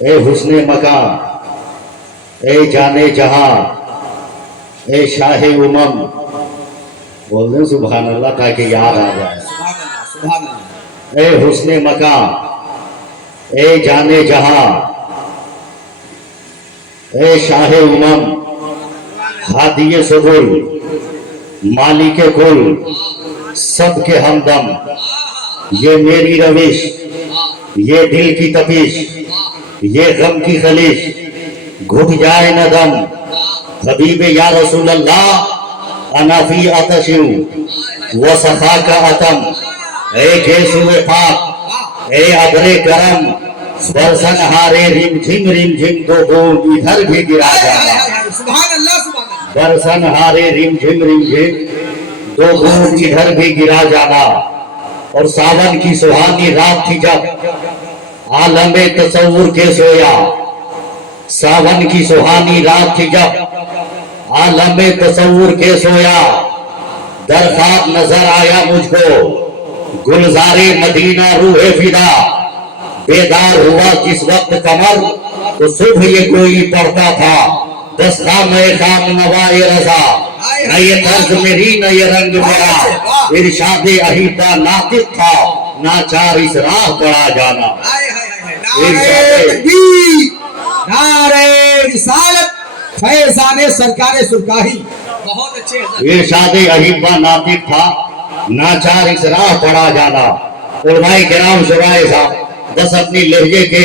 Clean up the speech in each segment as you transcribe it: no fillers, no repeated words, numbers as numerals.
اے حسن مکان، اے جانے جہاں، اے شاہ امم، بول دیں سبحان اللہ تاکہ یاد آ جائے۔ سبحان اللہ۔ اے حسن مکان، اے جانے جہاں، اے شاہ امم، ہادی سبل، مالک کل، سب کے ہمدم، یہ میری روش، یہ دل کی تپش، یہ غم کی خلش، گھٹ جائے نہ دم، حبیب یا رسول اللہ، انا فی آتشوں وصفا کا عتم، اے گیسو پاک، اے ابر کرم، برسن ہارے رم جھم دو بوند ادھر بھی گرا جانا، سبحان اللہ سبحان اللہ۔ برسن ہارے رم جھم دو بوند ادھر بھی گرا جانا۔ اور ساون کی سہانی رات تھی جب عالم تصور کے سویا، ساون کی سہانی رات تھی جب عالم تصور کے سویا، در خواب نظر آیا مجھ کو گلزار مدینہ روح فدا، بیدار ہوا جس وقت قمر تو صبح یہ کوئی پڑھتا تھا، دستخوان خام نوائے رضا، نہ یہ طرز میری نہ یہ رنگ میرا، ارشاد اہیتا ناطق تھا، ناچار اس راہ پڑا جانا۔ نعرہ تکبیر، نعرہ رسالت، فیضان سرکار سرکاہی۔ بہت اچھے حضرت۔ ارشاد اہیتا ناطق تھا، ناچار اس راہ پڑا جانا۔ علماء کرام شرائع صاحب بس اپنی لہجے کے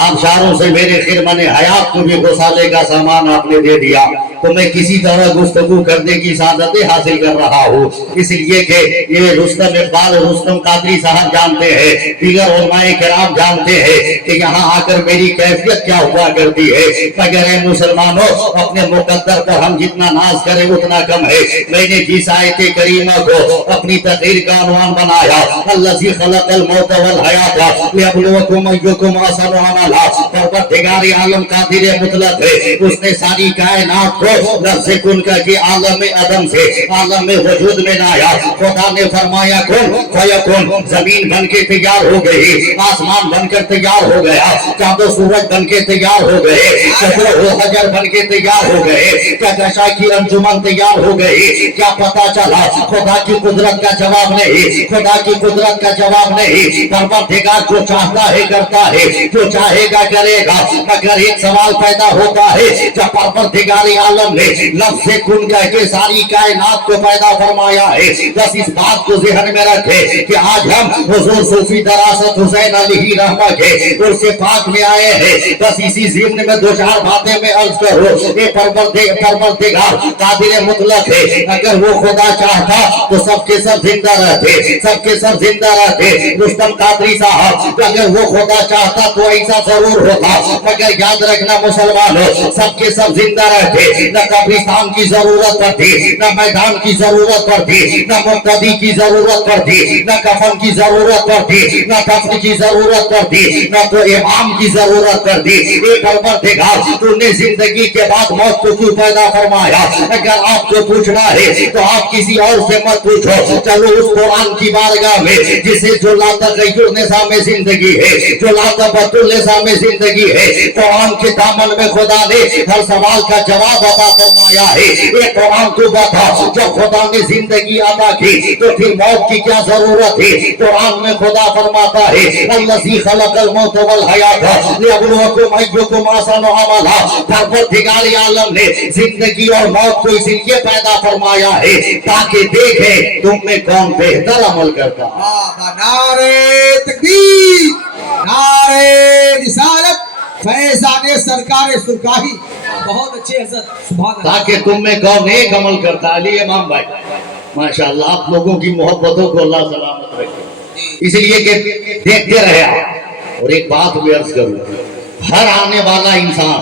آبشاروں سے میرے خرمن حیات کو بھی گسالے کا سامان آپ نے دے دیا، تو میں کسی طرح گفتگو کرنے کی سعادتیں حاصل کر رہا ہوں، اس لیے کہ یہ رستم اقبال اور رستم قادری صاحب جانتے ہیں، دیگر علماء کرام جانتے ہیں کہ یہاں آ کر میری کیفیت کیا ہوا کرتی ہے، مگر اے مسلمانوں اپنے مقدر پر ہم جتنا ناز کریں اتنا کم ہے۔ میں نے جس آیت کریمہ کو اپنی تقریر کا عنوان بنایا، الذی خلق الموت والحیات لیبلوکم ایکم احسن عملا، پروردگار عالم قادر مطلق ہے، اس نے ساری کائنات کو لفظ کن کا کہ عالم عدم سے عالم وجود میں لایا۔ خدا نے فرمایا کن فیکن، زمین بن کے تیار ہو گئی، آسمان بن کر تیار ہو گیا، چاند و سورج بن کے تیار ہو گئے، شجر و حجر بن کے تیار ہو گئے، کہکشاں کی انجمن تیار ہو گئی۔ کیا پتا چلا؟ خدا کی قدرت کا جواب نہیں، خدا کی قدرت کا جواب نہیں، پروردگار جو چاہتا ہے کرتا ہے، جو چاہے گا کرے گا، مگر ایک سوال پیدا ہوتا ہے، جب پروردگار عالم نے لفظ کن کہہ کے ساری کائنات کو پیدا فرمایا ہے، بس اس بات کو ذہن میں رکھے کہ آج ہم حضور صوفی دراست حسین علیہ رحمہ کے عرص پاک میں آئے ہیں، بس اسی ضمن میں دو چار باتیں میں عرض کروں۔ اے پروردگار قادر مطلق ہے، اگر وہ خدا چاہتا تو سب کے سب زندہ رہتے، سب کے سب زندہ رہتے۔ رستم قادری صاحب اگر وہ خدا چاہتا تو ایسا ضرور ہوتا، مگر یاد رکھنا مسلمانوں سب کے سب زندہ رہتے، نہ قبرستان کی ضرورت پڑتی، نہ میدان کی ضرورت پڑتی، نہ مقتدی کی ضرورت پڑتی، نہ کفن کی ضرورت پڑتی، نہ کفن کی ضرورت پڑتی، نہ تو امام کی ضرورت پڑتی۔ اے پروردگار تو نے زندگی کے بعد موت کو کیوں پیدا فرمایا؟ اگر آپ کو پوچھنا ہے تو آپ کسی اور سے مت پوچھو، چلو اس قرآن کی بارگاہ میں جسے جو لا تغیر نظام زندگی ہے، جو لا تبدل نظام زندگی ہے، قرآن کے دامن میں خدا نے ہر سوال کا جواب عطا فرمایا ہے۔ یہ قرآن کو بتا، جب خدا نے زندگی عطا کی تو پھر موت کی کیا ضرورت ہے؟ قرآن میں خدا فرماتا ہے الذی خلق الموت والحیات لیبلوکم ایکم احسن عملا، پروردگار عالم نے زندگی اور موت کو اس لیے پیدا فرمایا ہے تاکہ دیکھیں تم میں کون بہتر عمل کرتا ہے۔ نعرہ تکبیر، نعرہ رسالت، فیضان سرکار سرکاہی۔ بہت اچھے حضرت، سبحان اللہ۔ تاکہ تم میں کون ایک عمل کرتا ہے۔ علی امام بھائی ماشاءاللہ آپ لوگوں کی محبتوں کو اللہ سلامت رکھے، اس لیے کہ دیکھتے رہے آپ۔ اور ایک بات میں عرض کروں، ہر آنے والا انسان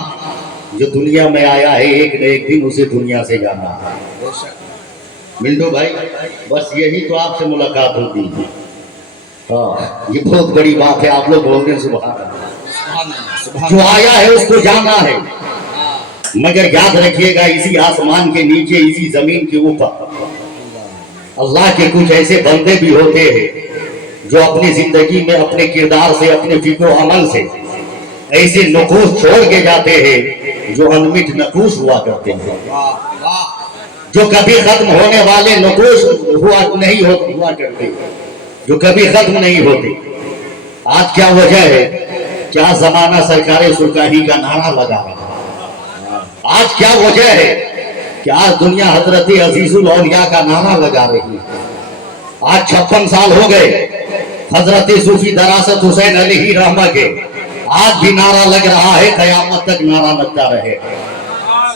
جو دنیا میں آیا ہے ایک نہ ایک دن اسے دنیا سے جانا ہے۔ ملدو بھائی بس یہی تو آپ سے ملاقات ہوتی ہے، ہاں یہ بہت بڑی بات ہے۔ آپ لوگ بولتے ہیں سبحان اللہ، جو آیا ہے اس کو جانا ہے، مگر یاد رکھیے گا اسی آسمان کے نیچے اسی زمین کے اوپر اللہ کے کچھ ایسے بندے بھی ہوتے ہیں جو اپنی زندگی میں اپنے کردار سے اپنے فکر و عمل سے ایسے نقوش چھوڑ کے جاتے ہیں جو انمٹ نقوش ہوا کرتے ہیں، واہ واہ جو کبھی ختم ہونے والے نقوش ہوا کرتے، جو کبھی ختم نہیں ہوتے۔ آج کیا وجہ ہے؟ کیا زمانہ سرکار سرکاہی کا نعرہ لگا رہا ہے؟ آج کیا وجہ ہے کہ آج دنیا حضرت عزیز الاولیاء کا نعرہ لگا رہی ہے؟ آج 56 سال ہو گئے حضرت صوفی دراست حسین علیہ رحمہ کے، آج بھی نعرہ لگ رہا ہے، قیامت تک نعرہ لگتا رہے۔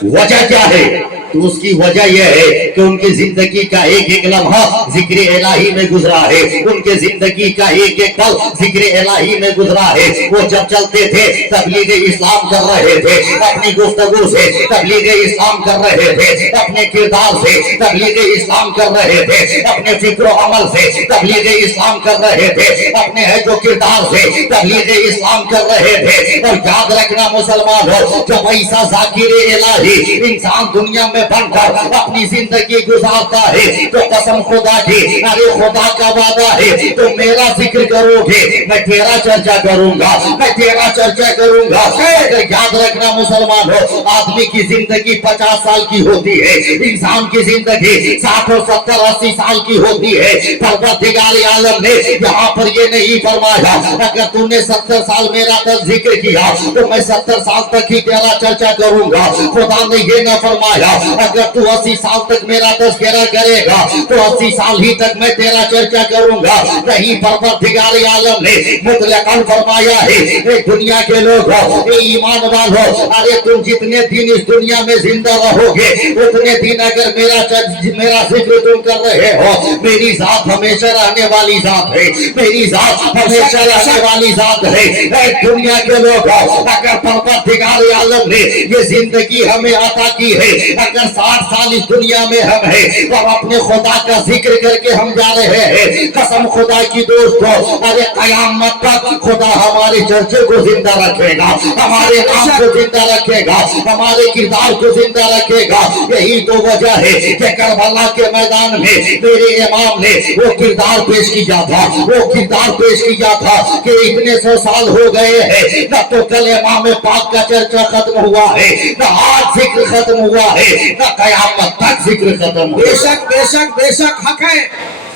وجہ کیا ہے؟ تو اس کی وجہ یہ ہے کہ ان کی زندگی کا ایک ایک لمحہ ذکر الہی میں گزرا ہے، ان کے زندگی کا ایک ایک پل ذکر الہی میں گزرا ہے۔ وہ جب چلتے تھے تبلیغ اسلام کر رہے تھے، اپنی گفتگو سے تبلیغ اسلام کر رہے تھے، اپنے کردار سے تبلیغ اسلام کر رہے تھے، اپنے فکر و عمل سے تبلیغ اسلام کر رہے تھے، اپنے حج و کردار سے تبلیغ اسلام کر رہے تھے۔ اور یاد رکھنا مسلمان ہو، جب ایسا ذاکر الہی انسان دنیا میں بن کر اپنی زندگی گزارتا ہے تو قسم خدا کی، ارے خدا کا وعدہ ہے تو میرا ذکر کرو گے میں تیرا چرچا کروں گا، میں تیرا چرچا کروں گا۔ اگر یاد رکھنا مسلمان ہو، آدمی کی زندگی 50 سال کی ہوتی ہے، انسان کی زندگی 60 اور 70 80 سال کی ہوتی ہے۔ پروردگار عالم نے یہاں پر یہ نہیں فرمایا اگر تو نے 70 سال میرا ذکر کیا تو میں 70 سال تک ہی تیرا چرچا کروں گا۔ خدا نے یہ نہ فرمایا اگر تو 80 سال تک میرا تذکرہ کرے گا تو 80 سال ہی تک میں تیرا چرچا کروں گا۔ نہیں، پروردگار عالم نے مطلقاً فرمایا ہے اے دنیا کے لوگ ہو، اے ایمان والو، ارے تم جتنے دن اس دنیا میں زندہ رہو گے اتنے دن اگر میرا ذکر تم کر رہے ہو، میری ذات ہمیشہ رہنے والی ذات ہے، میری ذات ہمیشہ رہنے والی ذات ہے۔ اے دنیا کے لوگ ہو، اگر پروردگار عالم نے یہ زندگی ہمیں عطا کی ہے، اگر 60 سال اس دنیا میں ہم ہیں اور اپنے خدا کا ذکر کر کے ہم جا رہے ہیں، قسم خدا کی دوستو، ارے قیامت تک خدا ہمارے چرچے کو زندہ رکھے گا، ہمارے نام کو زندہ رکھے گا، ہمارے کردار کو زندہ رکھے گا۔ یہی تو وجہ ہے کہ کربلا کے میدان میں میرے امام نے وہ کردار پیش کیا تھا، وہ کردار پیش کیا تھا کہ اتنے 100 سال ہو گئے ہیں، نہ تو کل امام پاک کا چرچا ختم ہوا ہے، نہ آج ذکر ختم ہوا ہے، نہ قیامت تک ذکر ختم ہوا۔ بے شک بے شک بے شک حق ہے،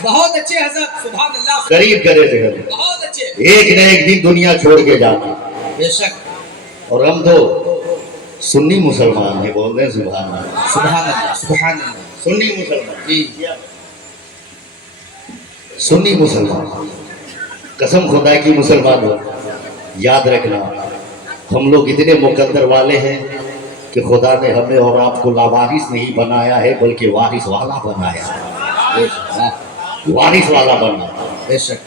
بہت اچھے حضرت، سبحان اللہ، قریب کرے تھے بہت اچھے، ایک نہ ایک دن دنیا چھوڑ کے جاتی، بے شک، اور ہم تو سنی مسلمان ہیں، بول رہے ہیں سبحان اللہ، سبحان اللہ سبحان اللہ، سنی مسلمان، جی سنی مسلمان، قسم خدا کی مسلمان ہو۔ یاد رکھنا ہم لوگ اتنے مقدر والے ہیں کہ خدا نے ہمیں اور آپ کو لاوارث نہیں بنایا ہے بلکہ وارث والا بنایا ہے، وارث والا بنایا۔ بے شک،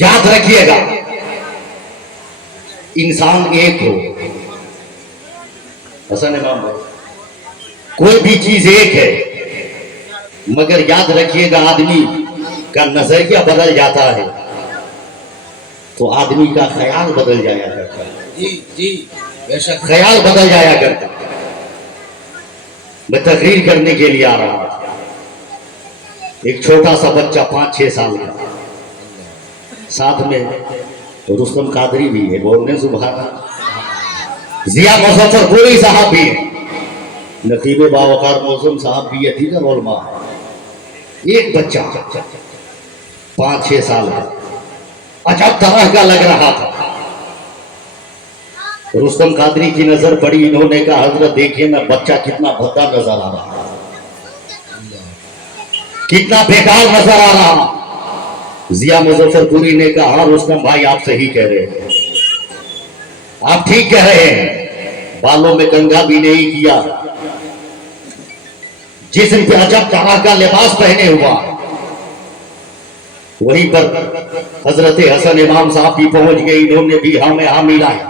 یاد رکھیے گا انسان ایک ہو، حسن امام بھائی، کوئی بھی چیز ایک ہے، مگر یاد رکھیے گا آدمی کا نظریہ بدل جاتا ہے تو آدمی کا خیال بدل جایا کرتا ہے، جی جی بے شک، خیال بدل جایا کرتا ہے۔ میں تقریر کرنے کے لیے آ رہا ہوں، ایک چھوٹا سا بچہ 5-6 سال کا، ساتھ میں رستم قادری بھی ہے، بولنے سبحان اللہ، ضیاء مظفر پوری صاحب بھی ہے، نقیب باوقار موسم صاحب بھی ہے، دیگر علماء۔ ایک بچہ 5-6 سال کا عجب طرح کا لگ رہا تھا۔ رستم قادری کی نظر پڑی، انہوں نے کہا حضرت دیکھیے نا بچہ کتنا بھدا نظر آ رہا، کتنا بیکار نظر آ رہا۔ ضیاء مظفر پوری نے کہا ہاں رستم بھائی آپ صحیح کہہ رہے ہیں، آپ ٹھیک کہہ رہے ہیں، بالوں میں کنگھا بھی نہیں کیا، جسم پہ عجب طرح کا لباس پہنے ہوا۔ وہیں پر حضرت حسن امام صاحب بھی پہنچ گئے، انہوں نے بھی ہاں میں ہاں ملایا۔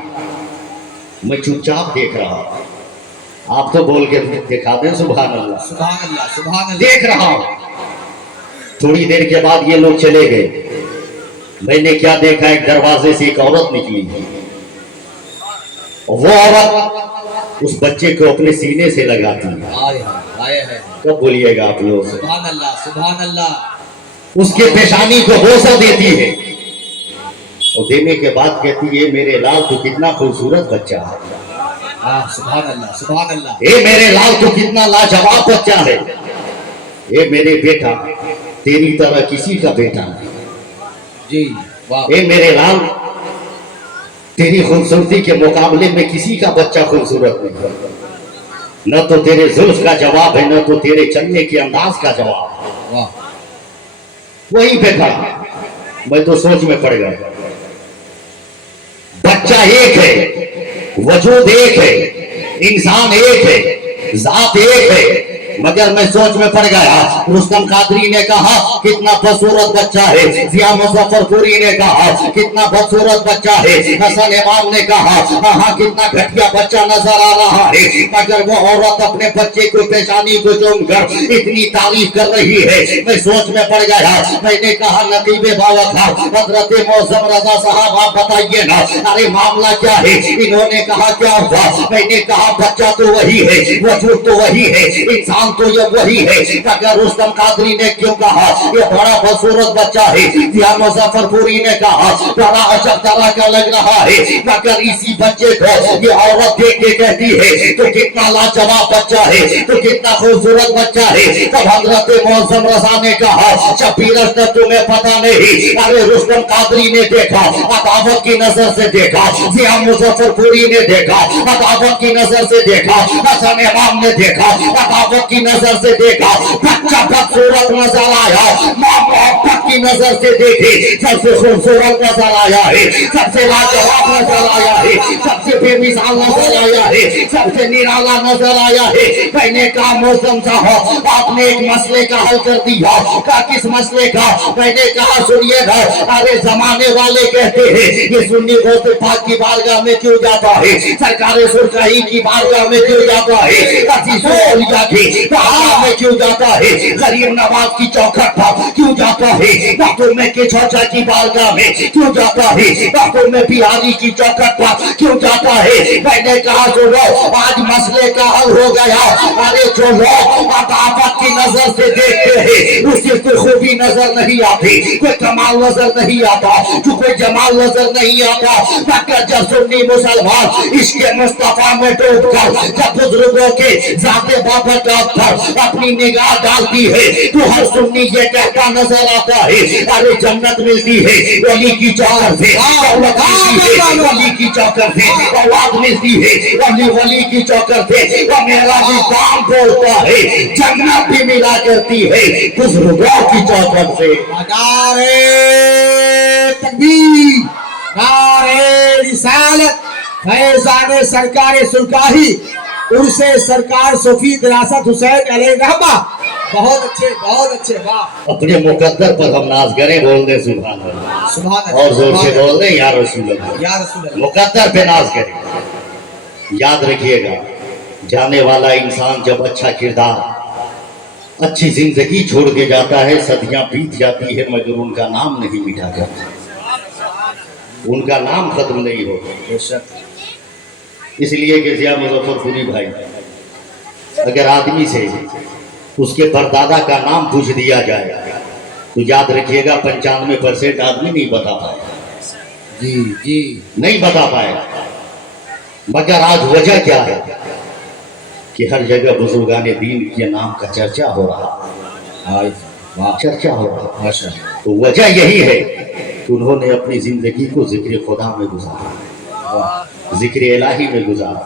میں چپ چاپ دیکھ رہا، آپ تو بول کے دکھا دیں سبحان اللہ، سبحان اللہ سبحان اللہ، دیکھ رہا ہوں۔ تھوڑی دیر کے بعد یہ لوگ چلے گئے، میں نے کیا دیکھا، ایک دروازے سے ایک عورت نکلی، وہ عورت اس بچے کو اپنے سینے سے لگاتی ہے۔ آئے ہے، کب بولیے گا آپ لوگ، سبحان اللہ سبحان اللہ، اس کے پیشانی کو بوسہ دیتی ہے اور دینے کے بعد کہتی ہے میرے لال تو کتنا خوبصورت بچہ ہے، سبحان اللہ سبحان اللہ. اے میرے لال تو کتنا لاجواب بچہ ہے، اے میرے بیٹا تیری طرح کسی کا بیٹا نہیں، جی واہ. اے میرے لال تیری خوبصورتی کے مقابلے میں کسی کا بچہ خوبصورت نہیں، نہ تو تیرے زلف کا جواب ہے نہ تو تیرے چلنے کے انداز کا جواب ہے. واہ. وہیں پہ کھڑا میں تو سوچ میں پڑ گیا. بچہ ایک ہے، وجود ایک ہے، انسان ایک ہے، ذات ایک ہے، مگر میں سوچ میں پڑ گیا. رستم قادری نے کہا کتنا بدصورت بچہ ہے، ضیاء مظفر پوری نے کہا کتنا بدصورت بچہ ہے، حسن امام نے کہا ہاں کتنا گھٹیا بچہ نظر آ رہا ہے، مگر وہ عورت اپنے بچے کو پیشانی کو چوم کر اتنی تعریف کر رہی ہے. میں سوچ میں پڑ گیا. میں نے کہا نقیب باوقار حضرت معظم رضا صاحب آپ بتائیے نا ارے معاملہ کیا ہے. انہوں نے کہا کیا ہوا. میں نے کہا بچہ تو وہی ہے، وجود تو وہی ہے، انسان تو یہ وہی ہے، مگر رستم قادری نے کیوں کہا یہ بڑا بدصورت بچہ ہے. ضیاء مظفر پوری نے کہا بڑا عجب طرح کا لگ رہا ہے، مگر اسی بچے کو یہ عورت دیکھ کے کہتی ہے تو کتنا لاجواب بچہ ہے، تو کتنا خوبصورت بچہ ہے. تب حضرت معظم رضا نے کہا شبیر اشرف تمہیں پتا نہیں. ارے رستم قادری نے دیکھا عداوت کی نظر سے دیکھا، ضیاء مظفر پوری نے دیکھا عداوت کی نظر سے دیکھا، حسن امام نے دیکھا عداوت کی نظر سے دیکھا. بچہ بدصورت نظر آیا، ماں محبت کی نظر سے دیکھی سب سے خوبصورت نظر آیا ہے، سب سے لاجواب نظر آیا ہے، سب سے بے مثال نظر آیا ہے، سب سے نرالا نظر آیا ہے. میں نے کہا معظم صاحب آپ نے ایک مسئلے کا حل کر دیا. کہا کس مسئلے کا؟ میں نے کہا سنیے نا ارے زمانے والے کہتے ہیں یہ سنی غوث پاک کی بارگاہ میں کیوں جاتا ہے، سرکار سرکائی کی بارگاہ میں کیوں جاتا ہے، عزیز اولیاء کی بارگاہ میں کیوں جاتا ہے، غریب نواز کی چوکھٹ پر کیوں جاتا ہے، ڈاکٹر میں کے چوچا کی بارگاہ میں کیوں جاتا ہے، ڈاکٹر میں بہاری کی چوکھٹ پر کیوں جاتا ہے. میں نے کہا سنو آج مسئلے کا حل ہو گیا. ارے جو لوگ عداوت کی نظر سے دیکھتے ہیں اس کی کوئی خوبی نظر نہیں آتی، کوئی کمال نظر نہیں آتا، جو کوئی جمال نظر نہیں آتا، مگر جب سنی مسلمان عشق مصطفیٰ میں ڈوب کر جب بزرگوں کے ذات بابرکات پر اپنی نگاہ ڈالتی ہے تو ہر سنی یہ کہتا نظر آتا ہے ارے جنت ملتی ہے ولی کی چوکر سے، دولت ملتی ہے ولی کی چوکر سے، اولاد ملتی ہے ولی کی چوکر سے. وہ میرا بھی کام بولتا ہے جنت بھی ملا کرتی ہے بزرگوں کی چوکر سے. نعرے تکبیر، نعرے رسالت، فیضان سرکار سرکاہی عرص سرکار صوفی دراست حسین علیہ رحمہ. بہت اچھے بہت اچھے. واہ اپنے مقدر پر ہم ناز کریں، بول دیں سبحان اللہ، سبحان اللہ اور زور سے بول دیں یا رسول اللہ. یا رسول اللہ. مقدر پہ ناز کریں. یاد رکھیے گا جانے والا انسان جب اچھا کردار اچھی زندگی چھوڑ کے جاتا ہے صدیاں بیت جاتی ہے مگر ان کا نام نہیں مٹا جاتا، ان کا نام ختم نہیں ہوتا. بے شک. اس لیے کہ ضیاء مظفر پوری بھائی اگر آدمی سے اس کے پردادا کا نام پوچھ دیا جائے تو یاد رکھیے گا 95% آدمی نہیں بتا پائے، جی جی نہیں بتا پائے. مگر آج وجہ کیا ہے کہ ہر جگہ بزرگان دین کے نام کا چرچا ہو رہا، چرچا ہو رہا. ماشاء تو وجہ یہی ہے کہ انہوں نے اپنی زندگی کو ذکر خدا میں گزارا، ذکر الہی میں گزارا.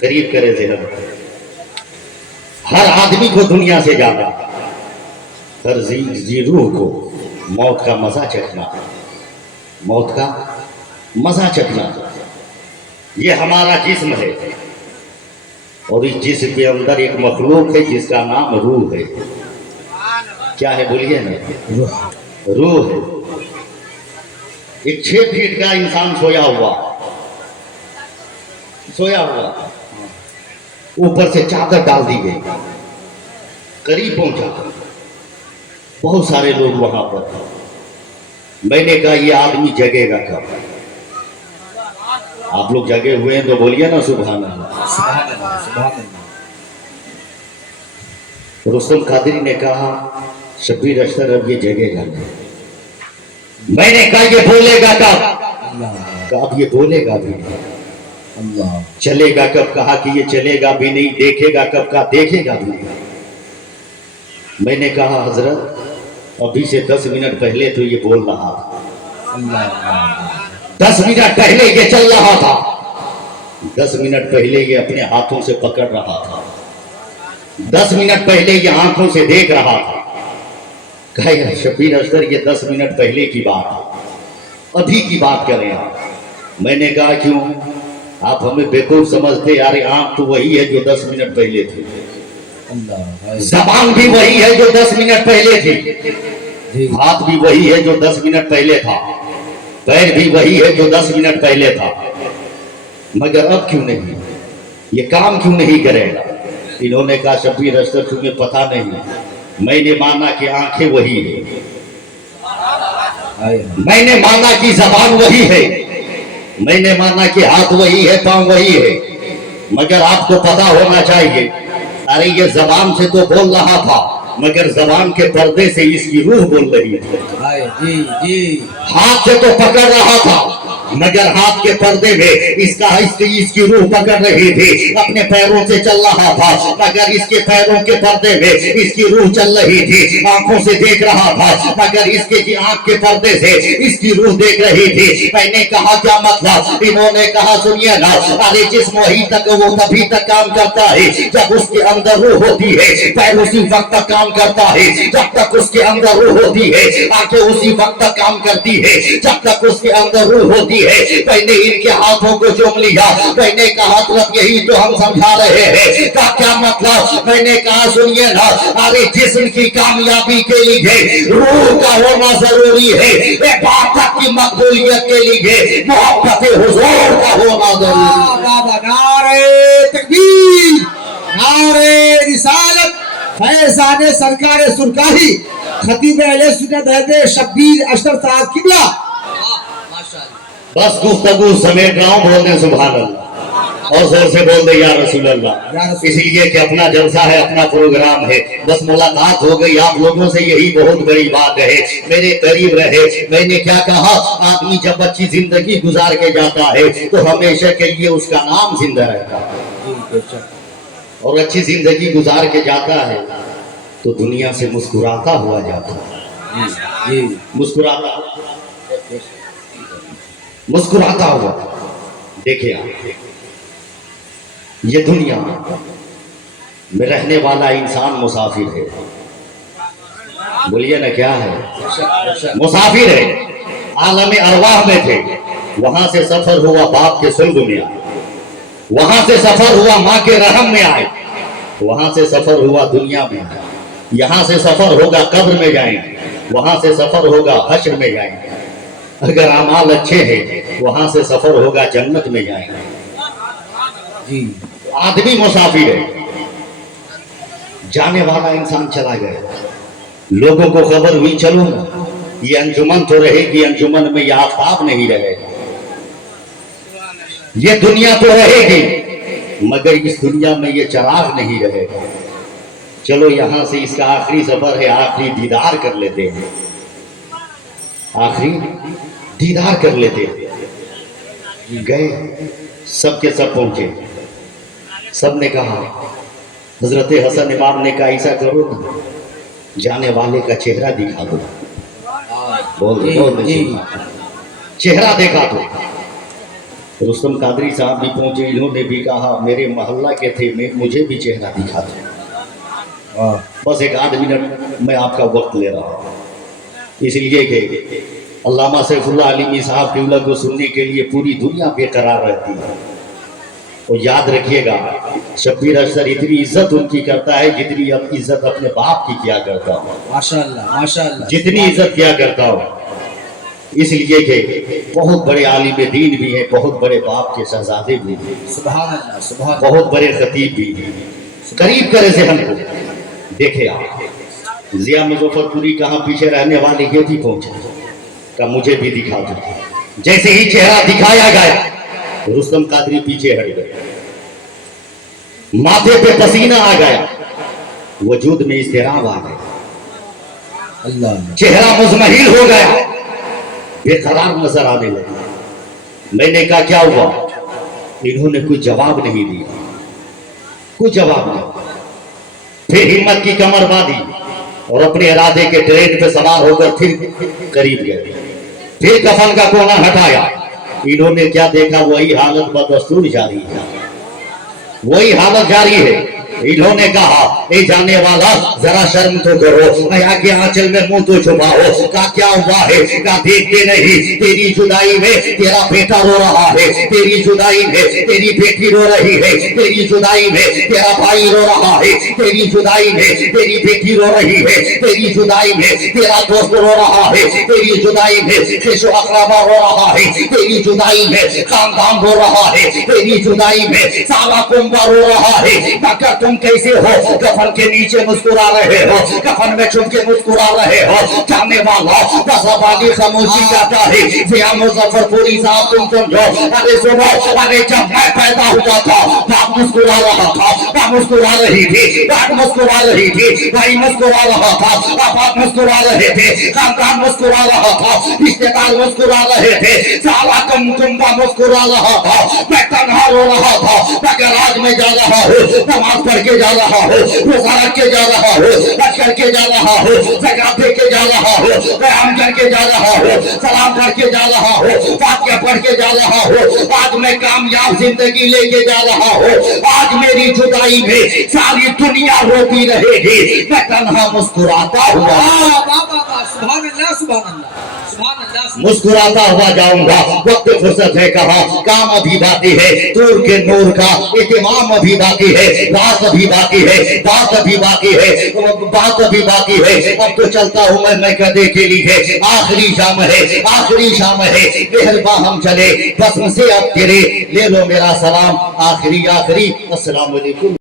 قریب کرے ذہن، ہر آدمی کو دنیا سے جانا، ہر زی روح کو موت کا مزہ چکھنا، موت کا مزہ چکھنا. یہ ہمارا جسم ہے اور اس جسم کے اندر ایک مخلوق ہے جس کا نام روح ہے. کیا ہے بولیے نا، روح ہے. ایک 6 فٹ کا انسان سویا ہوا، اوپر سے چادر ڈال دی گئی، قریب پہنچا، بہت سارے لوگ وہاں پر. میں نے کہا یہ آدمی جگے گا کب؟ آپ لوگ جگے ہوئے ہیں تو بولیے نا سبحان اللہ. سبحان اللہ سبحان اللہ. رستم قادری نے کہا شبیر اشتر اب یہ جگے گا نہیں. میں نے کہا یہ بولے گا کب؟ اللہ کہا اب یہ بولے گا بھی نہیں. اللہ چلے گا کب؟ کہا کہ یہ چلے گا بھی نہیں. دیکھے گا کب؟ کہا دیکھے گا بھی نہیں. میں نے کہا حضرت ابھی سے 10 منٹ پہلے تو یہ بول رہا تھا, اللہ 10 منٹ پہلے یہ چل رہا تھا, 10 منٹ پہلے یہ اپنے ہاتھوں سے پکڑ رہا تھا, 10 منٹ پہلے یہ آنکھوں سے دیکھ رہا تھا. کہے شبیر اشتر یہ 10 منٹ پہلے کی بات ہے, ابھی کی بات کریں آپ. میں نے کہا کیوں؟ آپ ہمیں بیوقوف سمجھتے یار, آنکھ تو وہی ہے جو 10 منٹ پہلے تھی, اللہ زبان بھی وہی ہے جو 10 منٹ پہلے تھی, جی ہاتھ بھی وہی ہے جو 10 منٹ پہلے تھا, پیر بھی وہی ہے جو 10 منٹ پہلے تھا, مگر اب کیوں نہیں, یہ کام کیوں نہیں کرے گا؟ انہوں نے کہا شبیر اشتر تمہیں پتہ نہیں, میں نے مانا کہ آنکھیں وہی ہے, میں نے مانا کہ زبان وہی ہے, میں نے مانا کہ ہاتھ وہی ہے, پاؤں وہی ہے, مگر آپ کو پتا ہونا چاہیے ارے یہ زبان سے تو بول رہا تھا مگر زبان کے پردے سے اس کی روح بول رہی تھی. جی جی ہاتھ سے تو پکڑ رہا تھا مگر ہاتھ کے پردے میں اس کی روح پکڑ رہی تھی. اپنے پیروں سے چل رہا تھا مگر اس کے پیروں کے پردے میں اس کی روح چل رہی تھی. آنکھوں سے دیکھ رہا تھا مگر اس کے آنکھ کے پردے سے اس کی روح دیکھ رہی تھی. میں نے کہا کیا مطلب؟ انہوں نے کہا سنیے نا, ارے جسم وہی تک وہ تبھی تک کام کرتا ہے جب اس کے اندر روح ہوتی ہے, پیر اسی وقت تک کام کرتا ہے جب تک اس کے اندر روح ہوتی ہے, آنکھیں اسی وقت تک کام کرتی ہے جب تک اس کے اندر روح ہوتی ہے. میں نے ان کے ہاتھوں کو چوم لیا, میں نے کہا حضرت یہی تو ہم سمجھا رہے ہیں. کیا مطلب؟ میں نے کہا سنیے نا, ارے جسم کی کامیابی کے لیے روح کا ہونا ضروری ہے, عبادت کی مقبولیت کے لیے محبت حضور کا ہونا ضروری ہے. بابا نعرے تکبیر, نعرے رسالت, فیضان سرکار سرکاہی خطیب اہل سنت حضرت شبیر اشتر صاحب قبلہ. بس گفتگو سمیٹ رہا ہوں, بول دیں سبحان اللہ اور زور سے بول دیں یا رسول اللہ. اس لیے کہ اپنا جلسہ ہے, اپنا پروگرام ہے, بس ملاقات ہو گئی آپ لوگوں سے, یہی بہت بڑی بات ہے. میرے قریب رہے. میں نے کیا کہا, آدمی جب اچھی زندگی گزار کے جاتا ہے تو ہمیشہ کے لیے اس کا نام زندہ رہتا ہے, اور اچھی زندگی گزار کے جاتا ہے تو دنیا سے مسکراتا ہوا جاتا ہے, مسکراتا ہوا. دیکھیں آپ, یہ دنیا میں رہنے والا انسان مسافر ہے. بولیے نا کیا ہے؟ مسافر ہے. عالم ارواح میں تھے, وہاں سے سفر ہوا باپ کے صلب میں آئے, وہاں سے سفر ہوا ماں کے رحم میں آئے, وہاں سے سفر ہوا دنیا میں آئے, یہاں سے سفر ہوگا قبر میں جائیں گے, وہاں سے سفر ہوگا حشر میں جائیں گے. اگر اعمال اچھے ہیں وہاں سے سفر ہوگا جنت میں جائیں گے. جی آدمی مسافر ہے, جانے والا انسان چلا گیا. لوگوں کو خبر ہوئی چلو نا یہ انجمن تو رہے گی, انجمن میں یہ آفتاب نہیں رہے گا, یہ دنیا تو رہے گی مگر اس دنیا میں یہ چراغ نہیں رہے گا. چلو یہاں سے اس کا آخری سفر ہے, آخری دیدار کر لیتے ہیں, آخری دیدار کر لیتے ہیں. گئے, سب کے سب پہنچے. سب نے کہا, حضرت حسن امام نے کہا ایسا کرو نا جانے والے کا چہرہ دکھا دو. چہرہ دیکھا دو. رستم قادری صاحب بھی پہنچے, انہوں نے بھی کہا میرے محلہ کے تھے, مجھے بھی چہرہ دکھا دو. بس ایک آدھ منٹ میں آپ کا وقت لے رہا ہوں, اس لیے کہ علامہ سیف اللہ علیمی صاحب قبلہ کو سننے کے لیے پوری دنیا بے قرار رہتی ہے. اور یاد رکھیے گا شبیر اشتر اتنی عزت ان کی کرتا ہے جتنی عزت اپنے باپ کی کیا کرتا ہوں, ماشاءاللہ جتنی عزت کیا کرتا ہوں. اس لیے کہ بہت بڑے عالم دین بھی ہیں, بہت بڑے باپ کے شہزادے بھی ہیں, سبحان اللہ سبحان اللہ. بہت بڑے خطیب بھی ہیں. قریب کرے ذہن کو. دیکھے آپ ضیاء مظفر پوری کہاں پیچھے رہنے والے یہ بھی پہنچے, کہ مجھے بھی دکھا دو. جیسے ہی چہرہ دکھایا گیا رستم قادری پیچھے ہٹ گئے, ماتھے پہ پسینہ آ گیا, وجود میں اضطراب آ گیا, اللہ چہرہ مزمحل ہو گیا. بے قرار نظر آنے لگے. میں نے کہا کیا ہوا؟ انہوں نے کوئی جواب نہیں دیا، کوئی جواب نہیں. پھر ہمت کی کمر باندھی اور اپنے ارادے کے ٹرین پہ سوار ہو کر پھر قریب گئے. پھر کفن کا کونا ہٹایا. انہوں نے کیا دیکھا؟ وہی حالت بدستور جاری ہے، وہی حالت جاری ہے. انہوں نے کہا اے جانے والا ذرا شرم تو کرو، آیا کے آنچل میں منہ تو چھپاؤ. کہا کیا ہوا ہے؟ کہا دیکھتے نہیں تیری جدائی میں تیرا بیٹا رو رہا ہے، تیری جدائی میں تیری بیٹی رو رہی ہے، تیری جدائی میں تیرا بھائی رو رہا ہے، تیری جدائی میں تیری بیٹی رو رہی ہے، تیری جدائی میں تیرا دوست رو رہا ہے، تیری جدائی میں خیش و اقربا رو رہا ہے، تیری جدائی میں خاندان رو رہا ہے، تیری جدائی میں سارا کنبہ رو رہا ہے. مگر تم کیسے ہو؟ کفن کے نیچے مسکرا رہے ہو، کفن میں چھپ کے مسکرا رہے ہو. جانے والا بس آبادی خاموشی کہتا ہے. ضیاء مظفر پوری صاحب تم سمجھو. ارے سنو، ارے جب میں پیدا ہوا تھا باپ مسکرا رہا تھا، ماں مسکرا رہی تھی، باپ مسکرا رہی تھی، بھائی مسکرا رہا تھا، باپ مسکرا رہے تھے، خاندان مسکرا رہا تھا، رشتے دار مسکرا رہے تھے، سارا کنبہ مسکرا رہا تھا. میں تنہا رو رہا تھا. مگر آج میں جا رہا ہوں، نماز پڑھ کے جا رہا ہوں، روزہ رکھ کے جا رہا ہوں، حج کر کے جا رہا ہوں، زکات دے کے جا رہا ہوں، قیام کر کے جا رہا ہوں، سلام پڑھ کے جا رہا ہوں، فاتحہ پڑھ کے جا رہا ہوں. آج میں کامیاب زندگی لے کے جا رہا ہوں. آج میری جدائی میں ساری دنیا روتی رہے گی، میں تنہا مسکراتا ہوا سبحان اللہ سبحان اللہ سبحان اللہ. مسکراتا ہوا جاؤں گا. وقت فرصت ہے کہا، کام ابھی باقی ہے، دور کے نور کا اہتمام ابھی باقی ہے، رات ابھی باقی ہے، بات ابھی باقی ہے، بات ابھی باقی ہے. اب تو چلتا ہوں میں کدے کے لیے. آخری شام ہے، آخری شام ہے، مہرباں ہم چلے بس سے اب گرے. لے لو میرا سلام، آخری السلام علیکم.